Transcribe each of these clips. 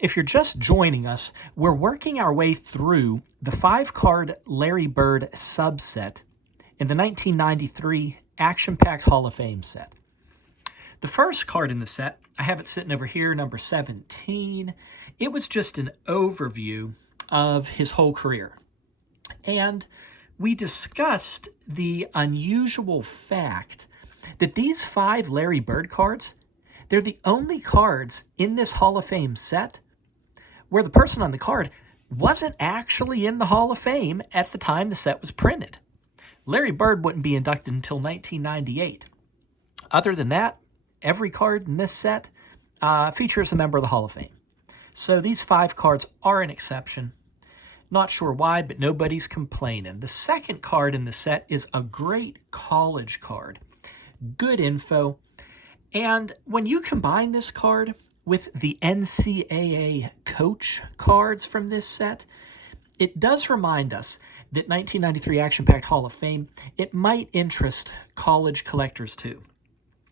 if you're just joining us, we're working our way through the 5-card Larry Bird subset in the 1993 Action Packed Hall of Fame set. The first card in the set, I have it sitting over here, number 17. It was just an overview of his whole career. And we discussed the unusual fact that these 5 Larry Bird cards, they're the only cards in this Hall of Fame set where the person on the card wasn't actually in the Hall of Fame at the time the set was printed. Larry Bird wouldn't be inducted until 1998. Other than that, every card in this set features a member of the Hall of Fame. So these 5 cards are an exception. Not sure why, but nobody's complaining. The second card in the set is a great college card. Good info. And when you combine this card with the NCAA coach cards from this set, it does remind us that 1993 Action Packed Hall of Fame, it might interest college collectors too.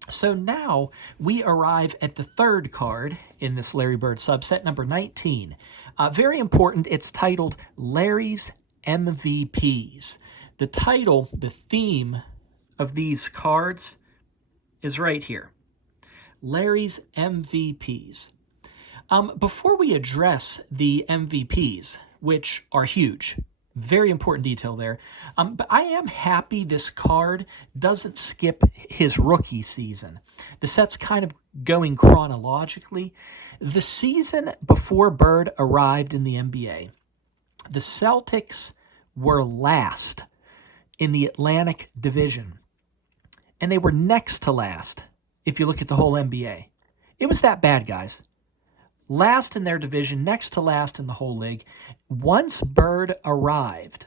So now we arrive at the third card in this Larry Bird subset, number 19. Very important, it's titled Larry's MVPs. The title, the theme of these cards is right here. Larry's MVPs. Before we address the MVPs, which are huge, very important detail there, but I am happy this card doesn't skip his rookie season. The set's kind of going chronologically. The season before Bird arrived in the NBA, the Celtics were last in the Atlantic Division, and they were next to last if you look at the whole NBA. It was that bad, guys. Last in their division, next to last in the whole league. Once Bird arrived,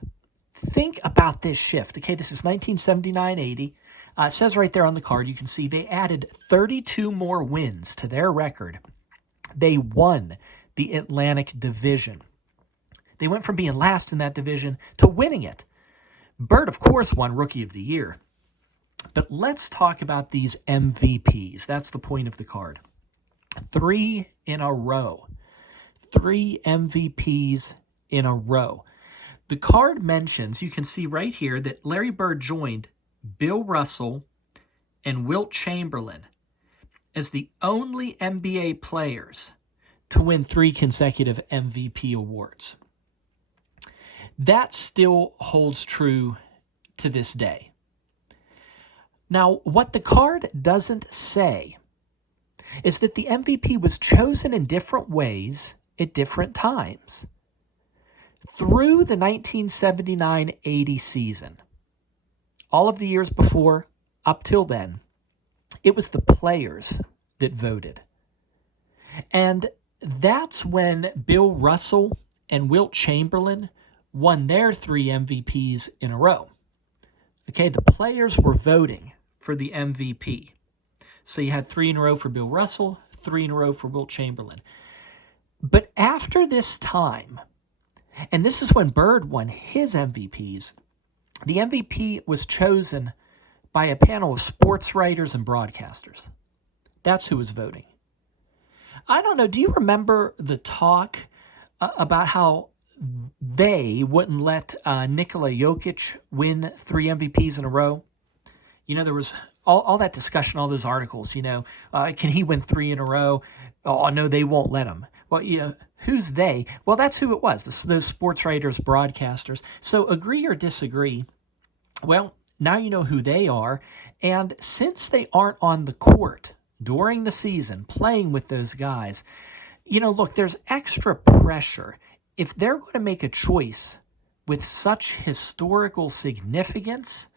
think about this shift. Okay, this is 1979-80. It says right there on the card, you can see they added 32 more wins to their record. They won the Atlantic Division. They went from being last in that division to winning it. Bird, of course, won Rookie of the Year. But let's talk about these MVPs. That's the point of the card. 3 in a row. 3 MVPs in a row. The card mentions, you can see right here, that Larry Bird joined Bill Russell and Wilt Chamberlain as the only NBA players to win 3 consecutive MVP awards. That still holds true to this day. Now, what the card doesn't say is that the MVP was chosen in different ways at different times. Through the 1979-80 season, all of the years before, up till then, it was the players that voted. And that's when Bill Russell and Wilt Chamberlain won their 3 MVPs in a row. Okay, the players were voting for the MVP. So you had 3 in a row for Bill Russell, 3 in a row for Wilt Chamberlain. But after this time, and this is when Bird won his MVPs, the MVP was chosen by a panel of sports writers and broadcasters. That's who was voting. I don't know, do you remember the talk about how they wouldn't let Nikola Jokic win 3 MVPs in a row? You know, there was all that discussion, all those articles, can he win 3 in a row? Oh, no, they won't let him. Well, who's they? Well, that's who it was, those sports writers, broadcasters. So agree or disagree, well, now you know who they are. And since they aren't on the court during the season playing with those guys, look, there's extra pressure. If they're going to make a choice with such historical significance,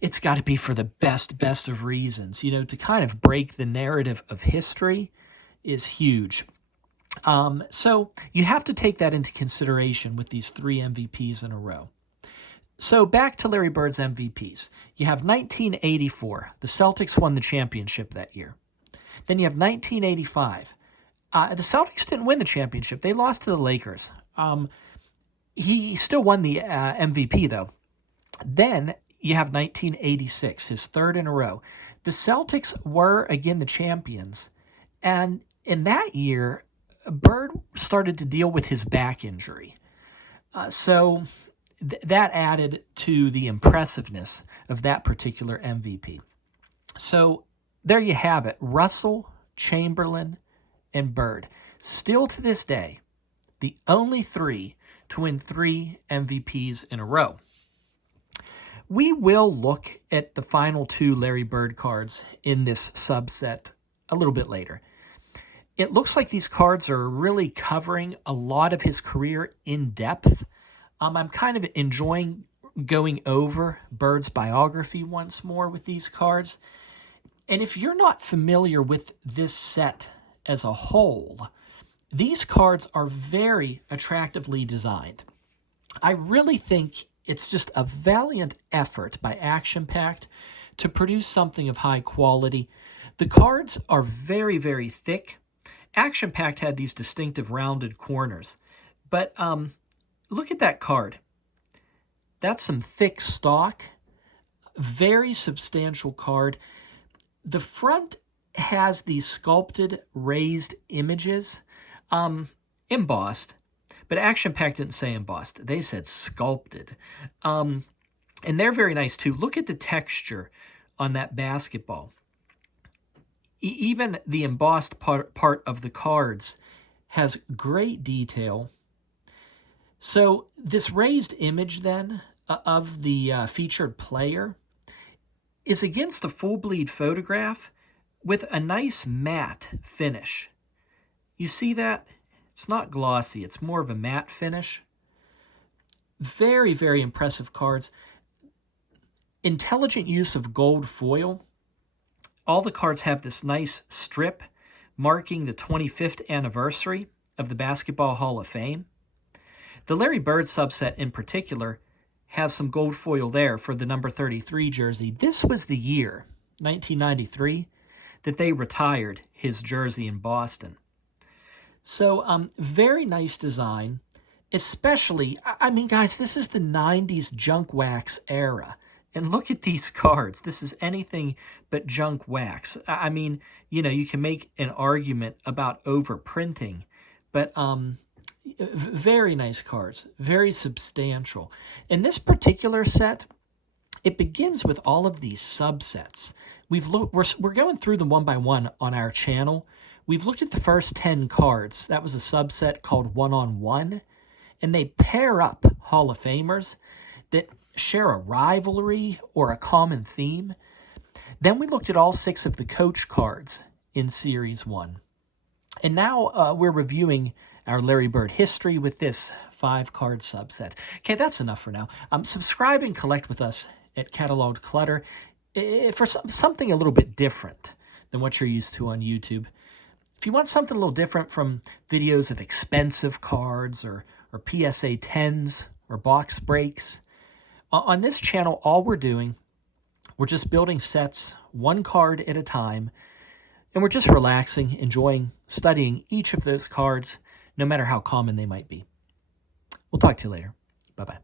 it's got to be for the best of reasons. To kind of break the narrative of history is huge. So you have to take that into consideration with these 3 MVPs in a row. So back to Larry Bird's MVPs. You have 1984. The Celtics won the championship that year. Then you have 1985. The Celtics didn't win the championship. They lost to the Lakers. He still won the MVP, though. Then you have 1986, his 3rd in a row. The Celtics were, again, the champions, And in that year, Bird started to deal with his back injury. So that added to the impressiveness of that particular MVP. So there you have it. Russell, Chamberlain, and Bird. Still to this day, the only three to win 3 MVPs in a row. We will look at the final 2 Larry Bird cards in this subset a little bit later. It looks like these cards are really covering a lot of his career in depth. I'm kind of enjoying going over Bird's biography once more with these cards. And if you're not familiar with this set as a whole, these cards are very attractively designed. I really think it's just a valiant effort by Action Pact to produce something of high quality. The cards are very, very thick. Action Pact had these distinctive rounded corners. But look at that card. That's some thick stock. Very substantial card. The front has these sculpted, raised images, embossed. But Action Pact didn't say embossed. They said sculpted. And they're very nice, too. Look at the texture on that basketball. Even the embossed part of the cards has great detail. So this raised image, then, of the featured player is against a full bleed photograph with a nice matte finish. You see that? It's not glossy. It's more of a matte finish. Very, very impressive cards. Intelligent use of gold foil. All the cards have this nice strip marking the 25th anniversary of the Basketball Hall of Fame. The Larry Bird subset in particular has some gold foil there for the number 33 jersey. This was the year, 1993, that they retired his jersey in Boston. So very nice design, especially, I mean, guys, this is the 90s junk wax era. And look at these cards. This is anything but junk wax. I mean, you know, you can make an argument about overprinting, but very nice cards, very substantial. In this particular set, it begins with all of these subsets. We're going through them one by one on our channel. We've looked at the first 10 cards. That was a subset called One-on-One, and they pair up Hall of Famers that share a rivalry or a common theme. Then we looked at all 6 of the coach cards in Series 1. And now we're reviewing our Larry Bird history with this 5-card subset. Okay, that's enough for now. Subscribe and collect with us at Cataloged Clutter for something a little bit different than what you're used to on YouTube. If you want something a little different from videos of expensive cards or PSA 10s or box breaks, on this channel, all we're doing, we're just building sets 1 card at a time, and we're just relaxing, enjoying, studying each of those cards, no matter how common they might be. We'll talk to you later. Bye-bye.